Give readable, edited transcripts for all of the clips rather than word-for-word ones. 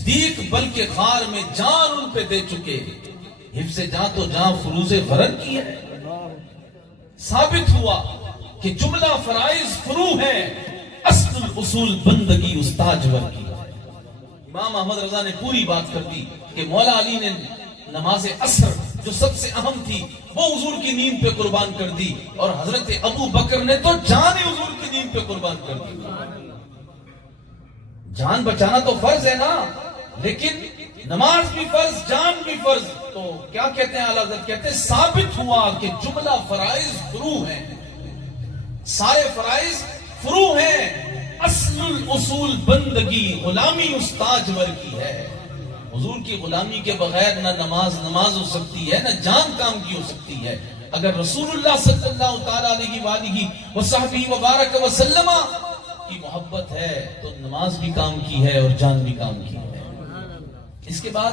صدیق بلکہ غار میں جان ان پہ دے چکے، حفظ جاں تو جاں فروز غرر کی ہے۔ ثابت ہوا کہ جملہ فرائض فرو ہے، اصل الاصول بندگی استاجور کی ہے۔ امام احمد رضا نے پوری بات کر دی کہ مولا علی نے نماز عصر جو سب سے اہم تھی وہ حضور کی نیند پہ قربان کر دی، اور حضرت ابو بکر نے تو جان حضور کی نیند پہ قربان کر دی۔ جان بچانا تو فرض ہے نا، لیکن نماز بھی فرض، جان بھی فرض۔ تو کیا کہتے ہیں اعلیٰ حضرت؟ کہتے ہیں ثابت ہوا کہ جملہ فرائض فرو ہیں، سارے فرائض فرو ہیں، اصل الاصول بندگی غلامی استاجور کی ہے۔ حضور کی غلامی کے بغیر نہ نماز ہو سکتی ہے، نہ جان کام کی ہو سکتی ہے۔ اگر رسول اللہ صلی اللہ تعالیٰ علیہ وآلہ وصحبہ وبارک وسلم کی محبت ہے تو نماز بھی کام کی ہے اور جان بھی کام کی ہے۔ اس کے بعد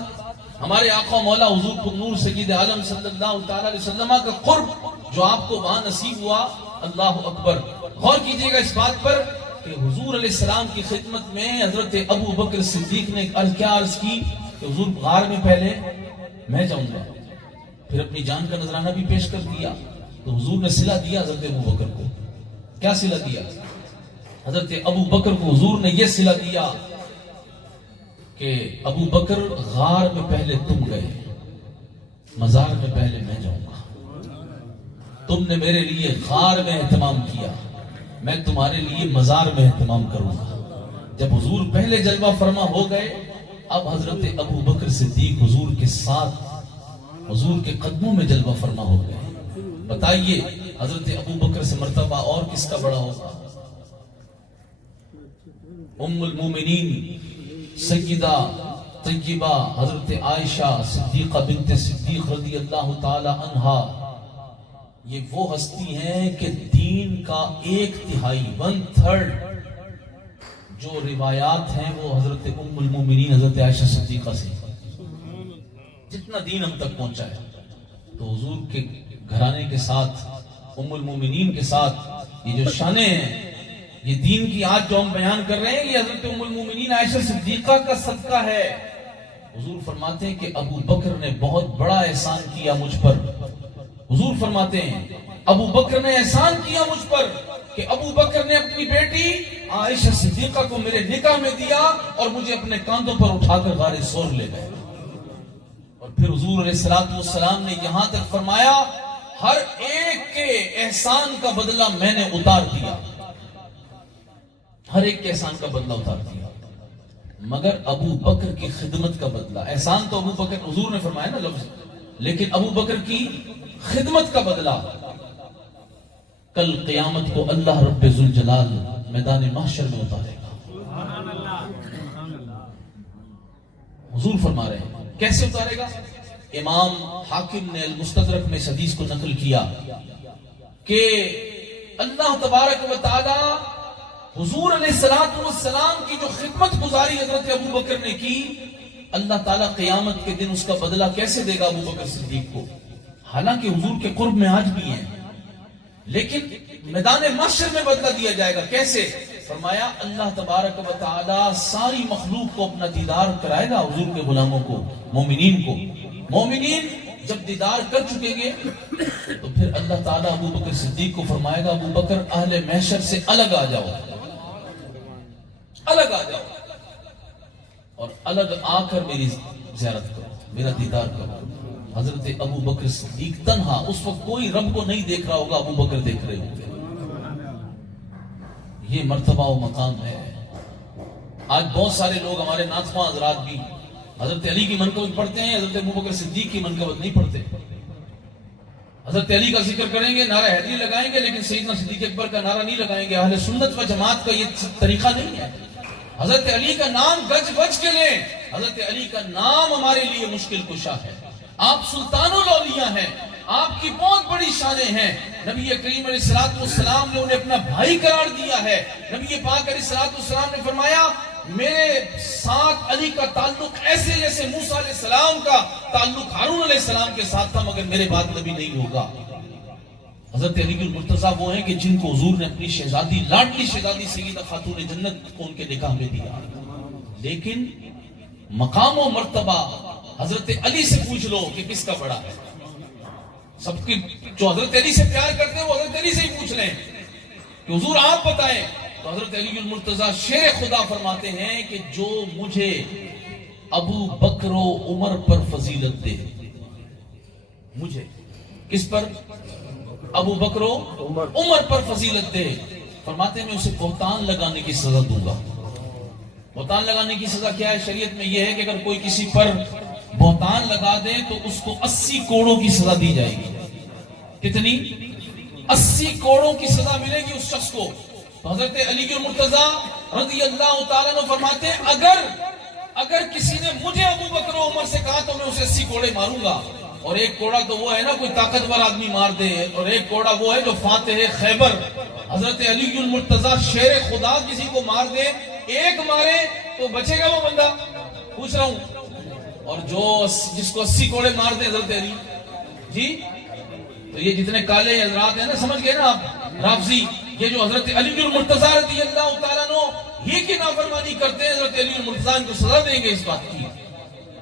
ہمارے آقا مولا حضور پر نور سید عالم صلی اللہ تعالیٰ علیہ وسلم کا قرب جو آپ کو وہاں نصیب ہوا، اللہ اکبر۔ غور کیجئے گا اس بات پر کہ حضور علیہ السلام کی خدمت میں حضرت ابو بکر صدیق نے کیا عرض کی کہ حضور غار میں پہلے میں جاؤں گا، پھر اپنی جان کا نذرانہ بھی پیش کر دیا۔ تو حضور نے صلہ دیا حضرت ابو بکر کو۔ کیا صلہ دیا؟ حضرت ابو بکر کو حضور نے یہ صلہ دیا کہ ابو بکر غار میں پہلے تم گئے، مزار میں پہلے میں جاؤں گا۔ تم نے میرے لیے غار میں اہتمام کیا، میں تمہارے لیے مزار میں اہتمام کروں گا۔ جب حضور پہلے جلوہ فرما ہو گئے، اب حضرت ابو بکر صدیق حضور کے ساتھ حضور کے قدموں میں جلوہ فرما ہو گئے۔ بتائیے حضرت ابو بکر سے مرتبہ اور کس کا بڑا ہوگا؟ ام المومنین سیدہ طیبہ حضرت عائشہ صدیقہ بنت صدیق رضی اللہ تعالی عنہا، یہ وہ ہستی ہیں کہ دین کا 1/3 1/3 جو روایات ہیں وہ حضرت ام المومنین حضرت عائشہ صدیقہ سے، جتنا دین ہم تک پہنچا ہے۔ تو حضور کے گھرانے کے ساتھ، ام المومنین کے ساتھ یہ جو شانیں ہیں، یہ دین کی آج جو ہم بیان کر رہے ہیں، یہ حضرت ام المومنین عائشہ صدیقہ کا صدقہ ہے۔ حضور فرماتے ہیں کہ ابو بکر نے بہت بڑا احسان کیا مجھ پر۔ حضور فرماتے ہیں ابو بکر نے احسان کیا مجھ پر کہ ابو بکر نے اپنی بیٹی عائشہ صدیقہ کو میرے نکاح میں دیا اور مجھے اپنے کاندھوں پر اٹھا کر غار ثور لے گئے۔ اور پھر حضور علیہ الصلوۃ والسلام نے یہاں تک فرمایا ہر ایک کے احسان کا بدلہ میں نے اتار دیا، ہر ایک کے احسان کا بدلہ اتار دیا، مگر ابو بکر کی خدمت کا بدلہ، احسان تو ابو بکر حضور نے فرمایا نا لفظ، لیکن ابو بکر کی خدمت کا بدلہ کل قیامت کو اللہ رب ذوالجلال میدان محشر میں اتارے گا۔ حضور فرما رہے ہیں کیسے اتارے گا؟ امام حاکم نے المستدرک میں اس حدیث کو نقل کیا کہ اللہ تبارک و تعالی حضور علیہ السلام کی جو خدمت گزاری حضرت ابو بکر نے کی، اللہ تعالیٰ قیامت کے دن اس کا بدلہ کیسے دے گا ابو بکر صدیق کو؟ حالانکہ حضور کے قرب میں آج بھی ہیں، لیکن میدان محشر میں بدلہ دیا جائے گا۔ کیسے؟ فرمایا اللہ تبارک و تعالیٰ ساری مخلوق کو اپنا دیدار کرائے گا، حضور کے غلاموں کو، مومنین کو۔ مومنین جب دیدار کر چکیں گے تو پھر اللہ تعالیٰ ابو بکر صدیق کو فرمائے گا ابو بکر اہل محشر سے الگ آ جاؤ، الگ آ جاؤ اور الگ آ کر میری زیارت کرو، میرا دیدار کرو۔ حضرت ابو بکر صدیق تنہا، اس وقت کوئی رب کو نہیں دیکھ رہا ہوگا، ابو بکر دیکھ رہے ہوں گے۔ یہ مرتبہ و مقام ہے۔ آج بہت سارے لوگ ہمارے ناطخواں حضرات بھی حضرت علی کی منقبت پڑھتے ہیں، حضرت ابو بکر صدیق کی منقبت نہیں پڑھتے۔ حضرت علی کا ذکر کریں گے، نعرہ حیدری لگائیں گے، لیکن سیدنا صدیق اکبر کا نعرہ نہیں لگائیں گے۔ اہل سنت و جماعت کا یہ طریقہ نہیں ہے۔ حضرت علی کا نام گج بج کے لیں، حضرت علی کا نام ہمارے لیے مشکل کشا ہے۔ آپ سلطان الاولیاء ہیں، آپ کی بہت بڑی شانیں ہیں۔ نبی کریم علیہ الصلوۃ والسلام نے انہیں اپنا بھائی قرار دیا ہے۔ نبی پاک علیہ الصلوۃ والسلام نے فرمایا میرے ساتھ علی کا تعلق ایسے جیسے موسیٰ علیہ السلام کا تعلق ہارون علیہ السلام کے ساتھ تھا، مگر میرے بعد نبی نہیں ہوگا۔ حضرت علی المرتضیٰ وہ ہیں کہ جن کو حضور نے اپنی شہزادی، لاڈلی شہزادی سیدہ خاتون جنت کو ان کے نکاح میں دیا، لیکن مقام و مرتبہ حضرت علی سے پوچھ لو کہ کس کا بڑا ہے. سب کی جو حضرت علی سے پیار کرتے ہیں وہ حضرت علی سے ہی پوچھ لیں کہ حضور آپ بتائیں. تو حضرت علی المرتضیٰ شیر خدا فرماتے ہیں کہ جو مجھے ابو بکر و عمر پر فضیلت دے, مجھے کس پر؟ ابو بکر و عمر پر فضیلت دے, فرماتے ہیں میں اسے بہتان لگانے کی سزا دوں گا. بہتان لگانے کی سزا کیا ہے شریعت میں؟ یہ ہے کہ اگر کوئی کسی پر بہتان لگا دے تو اس کو 80 کوڑوں کی سزا دی جائے گی. کتنی؟ 80 کوڑوں کی سزا ملے گی اس شخص کو. تو حضرت علی المرتضیٰ رضی اللہ تعالیٰ عنہ فرماتے ہیں اگر کسی نے مجھے ابو بکر و عمر سے کہا تو میں اسے 80 کوڑے ماروں گا. اور ایک کوڑا تو وہ ہے نا کوئی طاقتور آدمی مار دے, اور ایک کوڑا وہ ہے جو فاتح خیبر حضرت علی المرتضیٰ شیر خدا کسی کو مار دے, ایک مارے تو بچے گا وہ بندہ؟ پوچھ رہا ہوں. اور جس کو 80 کوڑے مار دے حضرت علی جی, تو یہ جتنے کالے حضرات ہیں نا, سمجھ گئے نا آپ رافضی, یہ جو حضرت علی المرتضیٰ رضی اللہ تعالیٰ عنہ یہ کی نافرمانی کرتے ہیں, حضرت علی المرتضیٰ ان کو سزا دیں گے اس بات کی.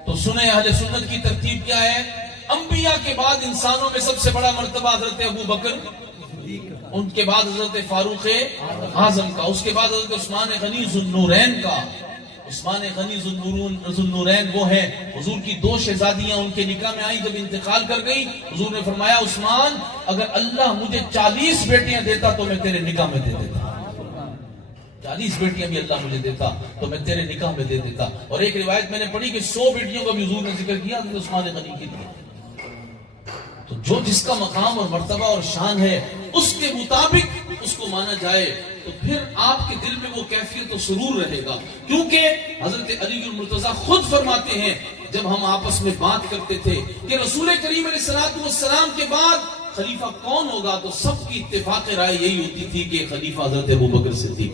تو سنیں اہل سنت کی ترتیب کیا ہے. انبیاء کے بعد انسانوں میں سب سے بڑا مرتبہ حضرت ابو بکر, ان کے بعد حضرت فاروق اعظم کا, اس کے بعد حضرت عثمان غنی ذو النورین کا. عثمان غنی ذو النورین وہ ہے, حضور کی 2 شہزادیاں ان کے نکاح میں آئیں, جب انتقال کر گئی حضور نے فرمایا عثمان اگر اللہ مجھے 40 بیٹیاں دیتا تو میں تیرے نکاح میں دے دیتا, 40 بیٹیاں بھی اللہ مجھے دیتا تو میں تیرے نکاح میں دے دیتا. اور ایک روایت میں نے پڑھی کہ 100 بیٹیوں کا بھی حضور نے ذکر کیا حضرت عثمان غنی کے لیے. تو جو جس کا مقام اور مرتبہ اور شان ہے اس کے مطابق اس کو مانا جائے تو پھر آپ کے دل میں وہ کیفیت و سرور رہے گا. کیونکہ حضرت علی المرتضیٰ خود فرماتے ہیں جب ہم آپس میں بات کرتے تھے کہ رسول کریم علیہ السلام کے بعد خلیفہ کون ہوگا, تو سب کی اتفاق رائے یہی ہوتی تھی کہ خلیفہ حضرت ابو بکر صدیق,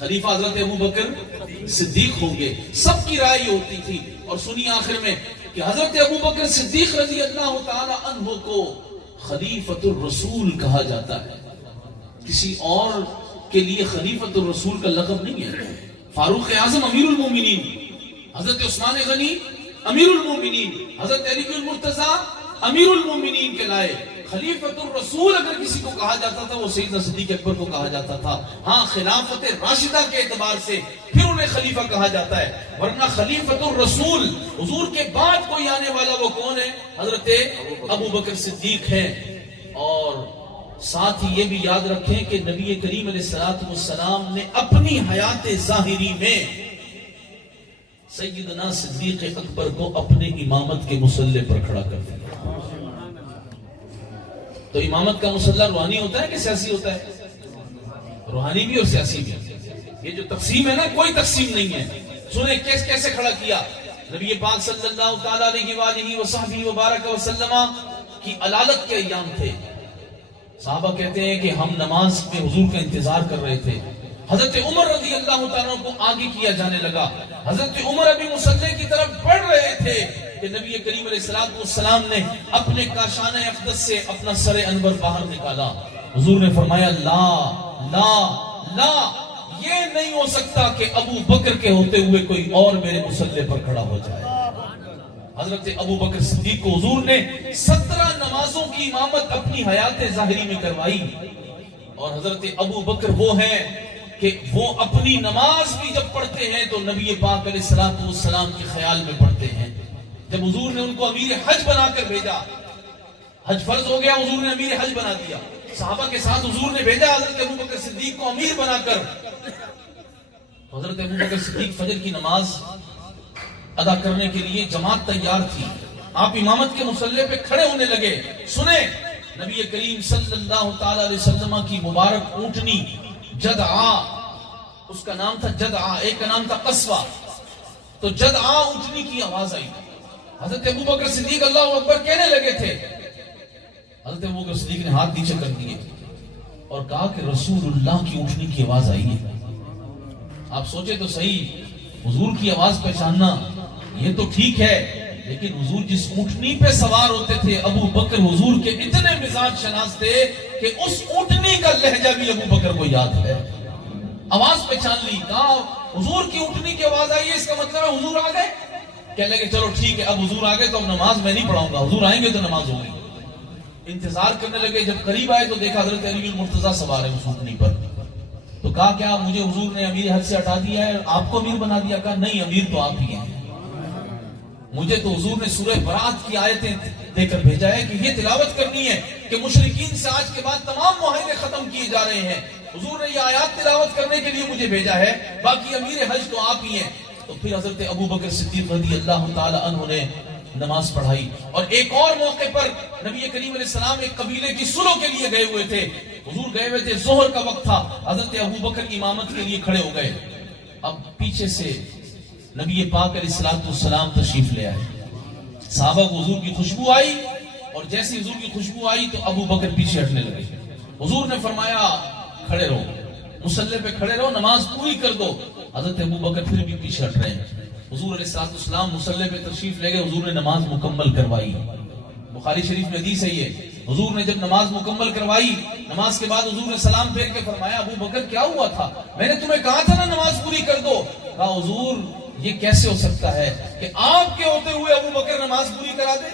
خلیفہ حضرت ابو بکر صدیق ہوں گے, سب کی رائے یہ ہوتی تھی. اور سنی آخر میں کہ حضرت ابو بکر صدیق رضی اللہ تعالی عنہ کو خلیفۃ الرسول کہا جاتا ہے, کسی اور کے لیے خلیفۃ الرسول کا لقب نہیں ہے. فاروق اعظم امیر المومنین, حضرت عثمان غنی امیر المومنین, حضرت علی المرتضیٰ امیر المومنین کے لائے. خلیفۃ الرسول اگر کسی کو کہا جاتا تھا وہ سیدنا صدیق اکبر کو کہا جاتا تھا. ہاں خلافت راشدہ کے اعتبار سے پھر انہیں خلیفہ کہا جاتا ہے, ورنہ خلیفۃ الرسول حضور کے بعد کوئی آنے والا وہ کون ہے؟ حضرت ابو بکر صدیق ہے. اور ساتھ ہی یہ بھی یاد رکھیں کہ نبی کریم علیہ السلام نے اپنی حیات ظاہری میں سیدنا صدیق اکبر کو اپنے امامت کے مصلی پر کھڑا کر دیا. تو امامت کا مصلی روحانی ہوتا ہے کہ سیاسی ہوتا ہے؟ روحانی بھی اور سیاسی بھی. یہ جو تقسیم ہے نا کوئی تقسیم نہیں ہے. سنیں کیسے کھڑا کیا. نبی پاک صلی اللہ تعالی علیہ وآلہ وصحبہ وبارک وسلم کی علالت کے ایام تھے. صحابہ کہتے ہیں کہ ہم نماز میں حضور کا انتظار کر رہے تھے. حضرت عمر رضی اللہ تعالیٰ کو آگے کیا جانے لگا. حضرت عمر ابھی مصلی کی طرف بڑھ رہے تھے کہ نبی کریم علیہ السلام نے اپنے کاشانہ اقدس سے اپنا سر انور باہر نکالا. حضور نے فرمایا لا لا لا, یہ نہیں ہو سکتا کہ ابو بکر کے ہوتے ہوئے کوئی اور میرے مصلی پر کھڑا ہو جائے. حضرت ابو بکر صدیق کو حضور نے 17 نمازوں کی امامت اپنی حیات ظاہری میں کروائی. اور حضرت ابو بکر وہ ہیں کہ وہ اپنی نماز بھی جب پڑھتے ہیں تو نبی پاک علیہ السلام کے خیال میں پڑھتے ہیں. جب حضور نے ان کو امیر حج بنا کر بھیجا, حج فرض ہو گیا, حضور نے امیر حج بنا دیا. صحابہ کے ساتھ حضور نے بھیجا حضرت ابو بکر صدیق کو امیر بنا کر. حضرت ابو بکر صدیق فجر کی نماز ادا کرنے کے لیے جماعت تیار تھی. آپ امامت کے مصلی پہ کھڑے ہونے لگے. سنیں نبی کریم صلی اللہ تعالی علیہ وسلم کی مبارک اونٹنی جدعا, اس کا نام تھا جدعا, ایک کا نام تھا قصوہ. تو جدعا اونٹنی کی آواز آئی. حضرت ابو بکر صدیق اللہ اکبر کہنے لگے تھے. حضرت ابو بکر صدیق نے ہاتھ نیچے کر دیے اور کہا کہ رسول اللہ کی اونٹنی کی آواز آئی ہے. آپ سوچے تو صحیح, حضور کی آواز پہچاننا یہ تو ٹھیک ہے, لیکن حضور جس اونٹنی پہ سوار ہوتے تھے ابو بکر حضور کے اتنے مزاج شناس تھے کہ اس اونٹنی کا لہجہ بھی ابو بکر کو یاد ہے. آواز پہچان لی. کہا حضور کی اٹھنے کی آواز آئی ہے، اس کا مطلب ہے حضور آ گئے. کہنے لگے چلو ٹھیک ہے، اب حضور آ گئے تو اب نماز میں نہیں پڑھاؤں گا، حضور آئیں گے تو نماز ہوگی. انتظار کرنے لگے، جب قریب آئے تو دیکھا حضرت علی المرتضیٰ سوار ہے اس اونٹنی پر. تو کہا کیا مجھے حضور نے امیر حج سے ہٹا دیا ہے، آپ کو امیر بنا دیا؟ کہا نہیں، امیر تو آپ ہی ہیں. مجھے تو حضور نے سورہ برات کی آیتیں دے کر بھیجا ہے کہ یہ تلاوت کرنی ہے کہ مشرکین سے آج کے بعد تمام معاہدے ختم کیے جا رہے ہیں. حضور نے یہ آیات تلاوت کرنے کے لیے مجھے بھیجا ہے، باقی امیر حج تو آپ ہی ہیں. تو پھر حضرت ابو بکر صدیق رضی اللہ تعالی عنہ نے نماز پڑھائی. اور ایک اور موقع پر نبی کریم علیہ السلام ایک قبیلے کی صلح کے لیے گئے ہوئے تھے. حضور گئے ہوئے تھے، ظہر کا وقت تھا، حضرت ابو بکر امامت کے لیے کھڑے ہو گئے. اب پیچھے سے نبی پاک علیہ السلام تشریف لے آئے. صحابہ کو حضور کی خوشبو آئی، اور جیسے حضور کی خوشبو آئی تو ابو بکر پیچھے ہٹنے لگے. حضور نے فرمایا کھڑے رہو، مصلی پہ کھڑے رہو، نماز پوری کر دو. حضرت ابو بکر پھر بھی پیچھے ہٹ رہے ہیں. حضور علیہ السلام مصلی پہ تشریف لے گئے، حضور نے نماز مکمل کروائی. بخاری شریف میں حدیث ہے یہ. حضور نے جب نماز مکمل کروائی، نماز کے بعد حضور نے سلام پھیر کے فرمایا ابو بکر کیا ہوا تھا؟ میں نے تمہیں کہا تھا نا نماز پوری کر دو. کہا حضور یہ کیسے ہو سکتا ہے کہ آپ کے ہوتے ہوئے ابو بکر نماز پوری کرا دے؟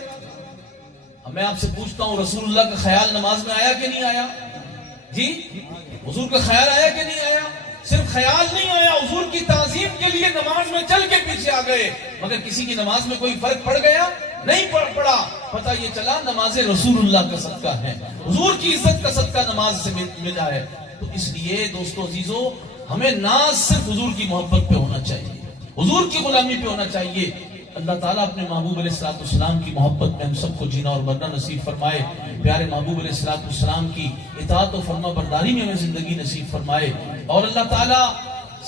اب میں آپ سے پوچھتا ہوں، رسول اللہ کا خیال نماز میں آیا کہ نہیں آیا؟ جی حضور کا خیال آیا کہ نہیں آیا؟ صرف خیال نہیں آیا، حضور کی تعظیم کے لیے نماز میں چل کے پیچھے آ گئے. مگر کسی کی نماز میں کوئی فرق پڑ گیا؟ نہیں پڑا. پتہ یہ چلا نماز رسول اللہ کا صدقہ ہے، حضور کی عزت کا صدقہ نماز سے ملا ہے. تو اس لیے دوستو عزیزو، ہمیں ناز صرف حضور کی محبت پہ ہونا چاہیے، حضور کی غلامی پہ ہونا چاہیے. اللہ تعالیٰ اپنے محبوب علیہ السلام کی محبت میں ہم سب کو جینا اور مرنا نصیب فرمائے. پیارے محبوب علیہ السلام کی اطاعت و فرما برداری میں ہمیں زندگی نصیب فرمائے. اور اللہ تعالیٰ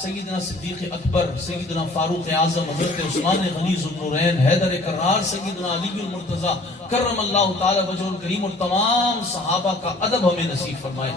سیدنا صدیق اکبر، سیدنا فاروق اعظم، حضرت عثمان غنی ذو النورین، حیدر کرار، سیدنا علی المرتضیٰ کرم اللہ تعالیٰ وجہہ الکریم، اور تمام صحابہ کا ادب ہمیں نصیب فرمائے.